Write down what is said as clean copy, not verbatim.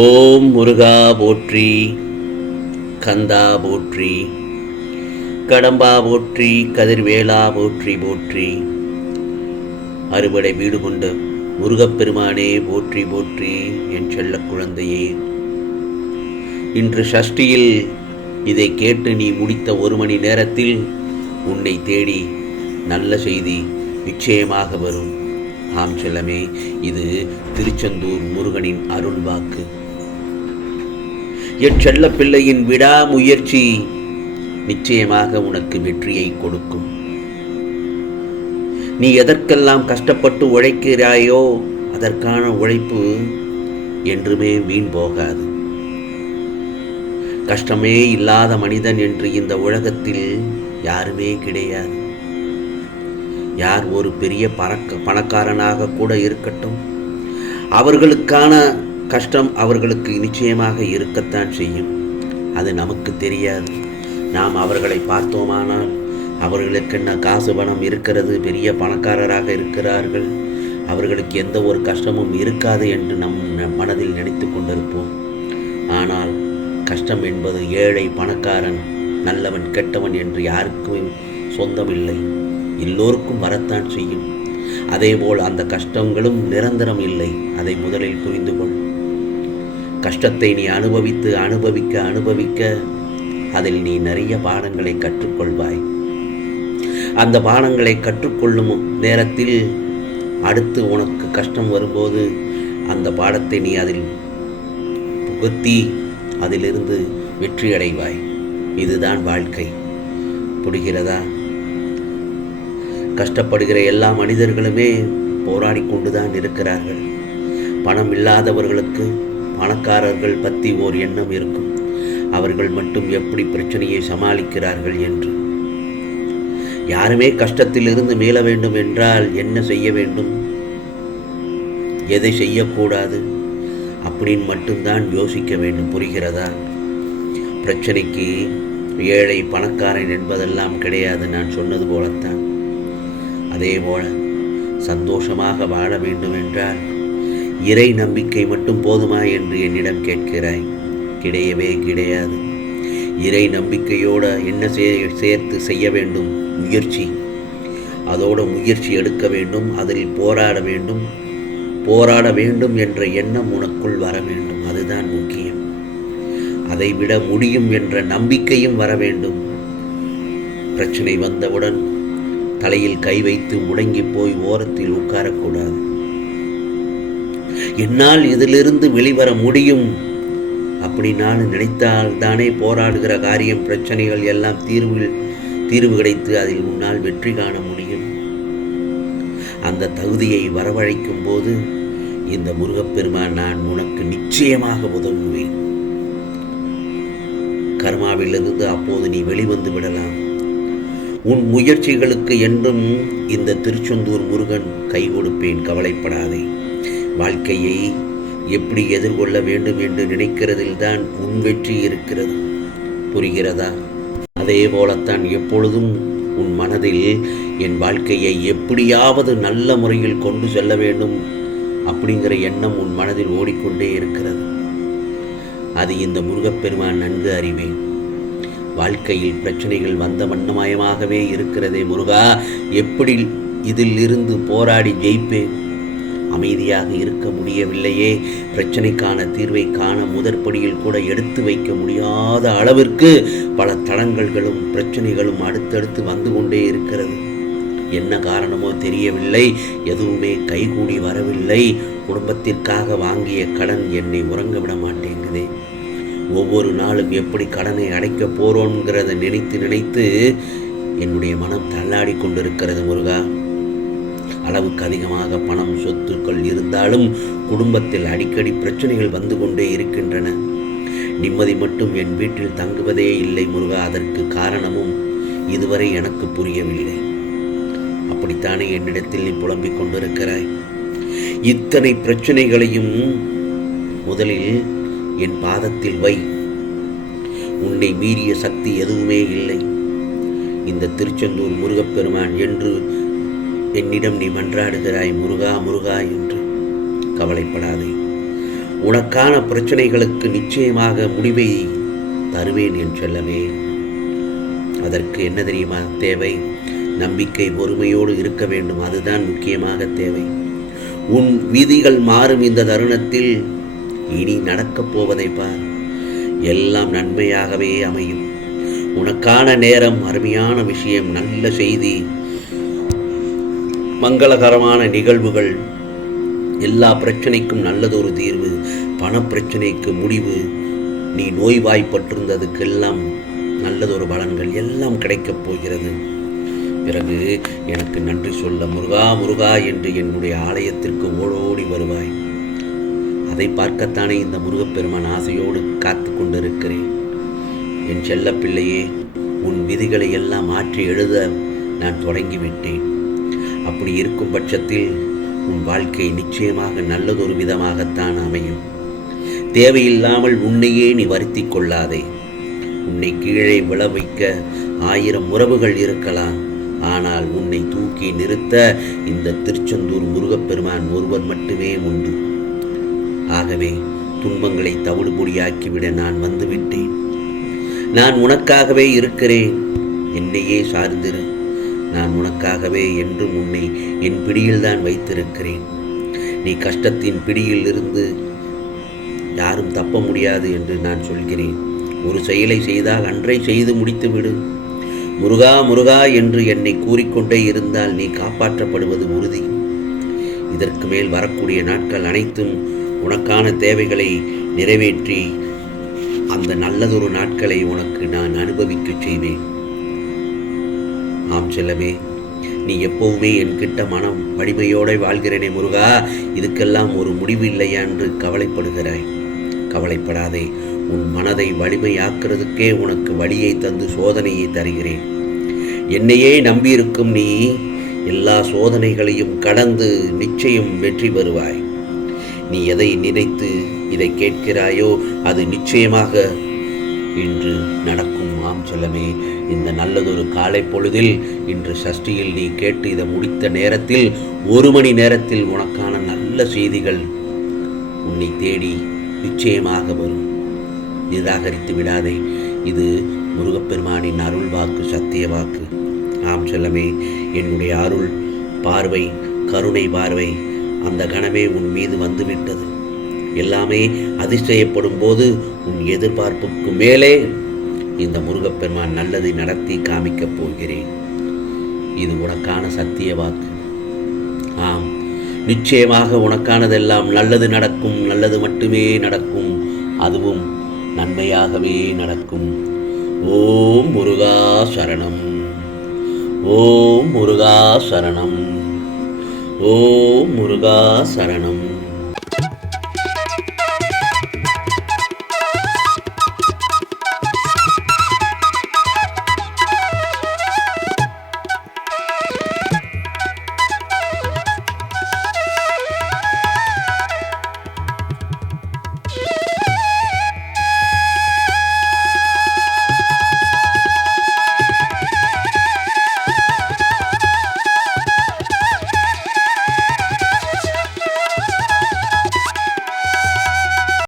ஓம் முருகா போற்றி, கந்தா போற்றி, கடம்பா போற்றி, கதிர்வேலா போற்றி போற்றி. அறுபடை வீடு கொண்ட முருகப்பெருமானே போற்றி போற்றி. என் செல்ல குழந்தையே, இன்று சஷ்டியில் இதை கேட்டு நீ முடித்த 1 மணி நேரத்தில் உன்னை தேடி நல்ல செய்தி நிச்சயமாக வரும். ஆம் செல்லமே, இது திருச்செந்தூர் முருகனின் அருள் வாக்கு. என் செல்ல பிள்ளையின் விடாமுயற்சி நிச்சயமாக உனக்கு வெற்றியை கொடுக்கும். நீ எதற்கெல்லாம் கஷ்டப்பட்டு உழைக்கிறாயோ அதற்கான உழைப்பு என்றுமே வீண் போகாது. கஷ்டமே இல்லாத மனிதன் என்று இந்த உலகத்தில் யாருமே கிடையாது. யார் ஒரு பெரிய பணக்காரனாக கூட இருக்கட்டும், அவர்களுக்கான கஷ்டம் அவர்களுக்கு நிச்சயமாக இருக்கத்தான் செய்யும். அது நமக்கு தெரியாது. நாம் அவர்களை பார்த்தோமானால் அவர்களுக்கு என்ன காசு பணம் இருக்கிறது, பெரிய பணக்காரராக இருக்கிறார்கள், அவர்களுக்கு எந்த ஒரு கஷ்டமும் இருக்காது என்று நம் மனதில் நினைத்து கொண்டிருப்போம். ஆனால் கஷ்டம் என்பது ஏழை பணக்காரன், நல்லவன் கெட்டவன் என்று யாருக்கும் சொந்தமில்லை. எல்லோருக்கும் வரத்தான் செய்யும். அதேபோல் அந்த கஷ்டங்களும் நிரந்தரம் இல்லை. அதை முதலில் புரிந்து கொள். கஷ்டத்தை நீ அனுபவிக்க அதில் நீ நிறைய பாடங்களை கற்றுக்கொள்வாய். அந்த பாடங்களை கற்றுக்கொள்ளும் நேரத்தில் அடுத்து உனக்கு கஷ்டம் வரும்போது அந்த பாடத்தை நீ அதில் புகுத்தி அதிலிருந்து வெற்றி அடைவாய். இதுதான் வாழ்க்கை. புரிகிறதா? கஷ்டப்படுகிற எல்லா மனிதர்களுமே போராடி கொண்டுதான் இருக்கிறார்கள். பணம் இல்லாதவர்களுக்கு பணக்காரர்கள் பற்றி ஓர் எண்ணம் இருக்கும். அவர்கள் மட்டும் எப்படி பிரச்சனையை சமாளிக்கிறார்கள் என்று. யாருமே கஷ்டத்திலிருந்து மீள வேண்டும் என்றால் என்ன செய்ய வேண்டும், எதை செய்யக்கூடாது அப்படின்னு மட்டும்தான் யோசிக்க வேண்டும். புரிகிறதா? பிரச்சனைக்கு ஏழை பணக்காரன் என்பதெல்லாம் கிடையாது. நான் சொன்னது போலத்தான். அதே போல சந்தோஷமாக வாழ வேண்டும் என்றால் இறை நம்பிக்கை மட்டும் போதுமா என்று என்னிடம் கேட்கிறாய். கிடையவே கிடையாது. இறை நம்பிக்கையோடு என்ன சேர்த்து செய்ய வேண்டும்? முயற்சி. அதோடு முயற்சி எடுக்க வேண்டும். அதில் போராட வேண்டும் என்ற எண்ணம் உனக்குள் வர வேண்டும். அதுதான் முக்கியம். அதைவிட முடியும் என்ற நம்பிக்கையும் வர வேண்டும். பிரச்சனை வந்தவுடன் தலையில் கை வைத்து முடங்கி போய் ஓரத்தில் உட்காரக்கூடாது. என்னால் இதிலிருந்து வெளிவர முடியும் அப்படி நான் நினைத்தால் தானே போராடுகிற காரியம், பிரச்சனைகள் எல்லாம் தீர்வு கிடைத்து அதில் உன்னால் வெற்றி காண முடியும். அந்த தகுதியை வரவழைக்கும் போது இந்த முருகப்பெருமான் நான் உனக்கு நிச்சயமாக உதவுவேன். கர்மாவிலிருந்து அப்போது நீ வெளிவந்து விடலாம். உன் முயற்சிகளுக்கு என்றும் இந்த திருச்செந்தூர் முருகன் கை கொடுப்பேன். கவலைப்படாதே. வாழ்க்கையை எப்படி எதிர்கொள்ள வேண்டும் என்று நினைக்கிறதில்தான் உன் வெற்றி இருக்கிறது. புரிகிறதா? அதே போலத்தான் எப்பொழுதும் உன் மனதில் என் வாழ்க்கையை எப்படியாவது நல்ல முறையில் கொண்டு செல்ல வேண்டும் அப்படிங்கிற எண்ணம் உன் மனதில் ஓடிக்கொண்டே இருக்கிறது. அது இந்த முருகப்பெருமான் நன்கு அறிவேன். வாழ்க்கையில் பிரச்சனைகள் வந்த வண்ணமயமாகவே இருக்கிறதே. முருகா, எப்படி இதில் இருந்து போராடி ஜெயிப்பேன்? அமைதியாக இருக்க முடியவில்லையே. பிரச்சனைக்கான தீர்வை காண முதற்படியில் கூட எடுத்து வைக்க முடியாத அளவிற்கு பல தடங்கல்களும் பிரச்சனைகளும் அடுத்தடுத்து வந்து கொண்டே இருக்கிறது. என்ன காரணமோ தெரியவில்லை. எதுவுமே கைகூடி வரவில்லை. குடும்பத்திற்காக வாங்கிய கடன் என்னை உறங்க விட மாட்டேங்குதே. ஒவ்வொரு நாளும் எப்படி கடனை அடைக்க போறோங்கிறத நினைத்து என்னுடைய மனம் தள்ளாடி கொண்டிருக்கிறது. முருகா, அளவுக்கு அதிகமாக பணம் சொத்துக்கள் இருந்தாலும் குடும்பத்தில் அடிக்கடி பிரச்சனைகள் வந்து கொண்டே இருக்கின்றன. நிம்மதி மட்டும் என் வீட்டில் தங்குவதே இல்லை முருகா. அதற்கு காரணமும் இதுவரை எனக்கு புரியவில்லை. அப்படித்தானே என்னிடத்தில் நீ புலம்பிக் கொண்டிருக்கிறாய். இத்தனை பிரச்சனைகளையும் முதலில் என் பாதத்தில் வை. உன்னை மீறிய சக்தி எதுவுமே இல்லை. இந்த திருச்செந்தூர் முருகப்பெருமான் என்று என்னிடம் நீ மன்றாடுகிறாய் முருகா முருகா என்று. கவலைப்படாதே. உனக்கான பிரச்சனைகளுக்கு நிச்சயமாக முடிவை தருவேன் என் செல்லமே. அதற்கு என்ன தெரியுமா தேவை? நம்பிக்கை, பொறுமையோடு இருக்க வேண்டும். அதுதான் முக்கியமாக தேவை. உன் விதிகள் மாறும் இந்த தருணத்தில் இனி நடக்கப் போவதை பார். எல்லாம் நன்மையாகவே அமையும். உனக்கான நேரம், அருமையான விஷயம், நல்ல செய்தி, மங்களகரமான நிகழ்வுகள், எல்லா பிரச்சனைக்கும் நல்லதொரு தீர்வு, பணப்பிரச்சனைக்கு முடிவு, நீ நோய்வாய்ப்பட்டிருந்ததுக்கெல்லாம் நல்லதொரு பலன்கள் எல்லாம் கிடைக்கப் போகிறது. பிறகு எனக்கு நன்றி சொல்ல முருகா முருகா என்று என்னுடைய ஆலயத்திற்கு ஓடோடி வருவாய். அதை பார்க்கத்தானே இந்த முருகப்பெருமான் ஆசையோடு காத்து கொண்டிருக்கிறேன். என் செல்ல பிள்ளையே, உன் விதிகளை எல்லாம் மாற்றி எழுத நான் தொடங்கிவிட்டேன். அப்படி இருக்கும் பட்சத்தில் உன் வாழ்க்கை நிச்சயமாக நல்லதொரு விதமாகத்தான் அமையும். தேவையில்லாமல் உன்னையே நீ வருத்தி கொள்ளாதே. உன்னை கீழே விழ வைக்க 1000 உறவுகள் இருக்கலாம். ஆனால் உன்னை தூக்கி நிறுத்த இந்த திருச்செந்தூர் முருகப்பெருமான் ஒருவர் மட்டுமே உண்டு. ஆகவே துன்பங்களை தவிடுபொடியாக்கிவிட நான் வந்துவிட்டேன். நான் உனக்காகவே இருக்கிறேன். என்னையே சார்ந்திரு. நான் உனக்காகவே என்றும் உன்னை என் பிடியில்தான் வைத்திருக்கிறேன். நீ கஷ்டத்தின் பிடியில் இருந்து யாரும் தப்ப முடியாது என்று நான் சொல்கிறேன். ஒரு செயலை செய்தால் அன்றை செய்து முடித்துவிடு. முருகா முருகா என்று என்னை கூறிக்கொண்டே இருந்தால் நீ காப்பாற்றப்படுவது உறுதி. இதற்கு மேல் வரக்கூடிய நாட்கள் அனைத்தும் உனக்கான தேவைகளை நிறைவேற்றி அந்த நல்லதொரு நாட்களை உனக்கு நான் அனுபவிக்க செய்வேன். ஆம் செல்லமே, நீ எப்பவுமே என்கிட்ட மனம் வலிமையோடு வாழ்கிறேனே முருகா, இதுக்கெல்லாம் ஒரு முடிவு இல்லையா என்று கவலைப்படுகிறாய். கவலைப்படாதே. உன் மனதை வலிமையாக்குறதுக்கே உனக்கு வழியை தந்து சோதனையை தருகிறேன். என்னையே நம்பியிருக்கும் நீ எல்லா சோதனைகளையும் கடந்து நிச்சயம் வெற்றி பெறுவாய். நீ எதை நினைத்து இதை கேட்கிறாயோ அது நிச்சயமாக இன்று நடக்கும். ஆம் செல்லமே, இந்த நல்லதொரு காலை பொழுதில் இன்று சஷ்டியில் நீ கேட்டு இதை முடித்த நேரத்தில் 1 மணி நேரத்தில் உனக்கான நல்ல செய்திகள் உன்னை தேடி நிச்சயமாக வரும். நிராகரித்து விடாதே. இது முருகப்பெருமானின் அருள் வாக்கு, சத்திய வாக்கு. ஆம் செல்லமே, என்னுடைய அருள் பார்வை, கருணை பார்வை அந்த கணமே உன் மீது வந்துவிட்டது. எல்லாமே அதிசயப்படும் போது உன் எதிர்பார்ப்புக்கு மேலே இந்த முருகப்பெருமான் நல்லதை நடத்தி காமிக்கப் போகிறேன். இது உனக்கான சத்திய வாக்கு. ஆம், நிச்சயமாக உனக்கானதெல்லாம் நல்லது நடக்கும். நல்லது மட்டுமே நடக்கும். அதுவும் நன்மையாகவே நடக்கும். ஓம் முருகா சரணம். ஓம் முருகா சரணம். ஓம் முருகா சரணம்.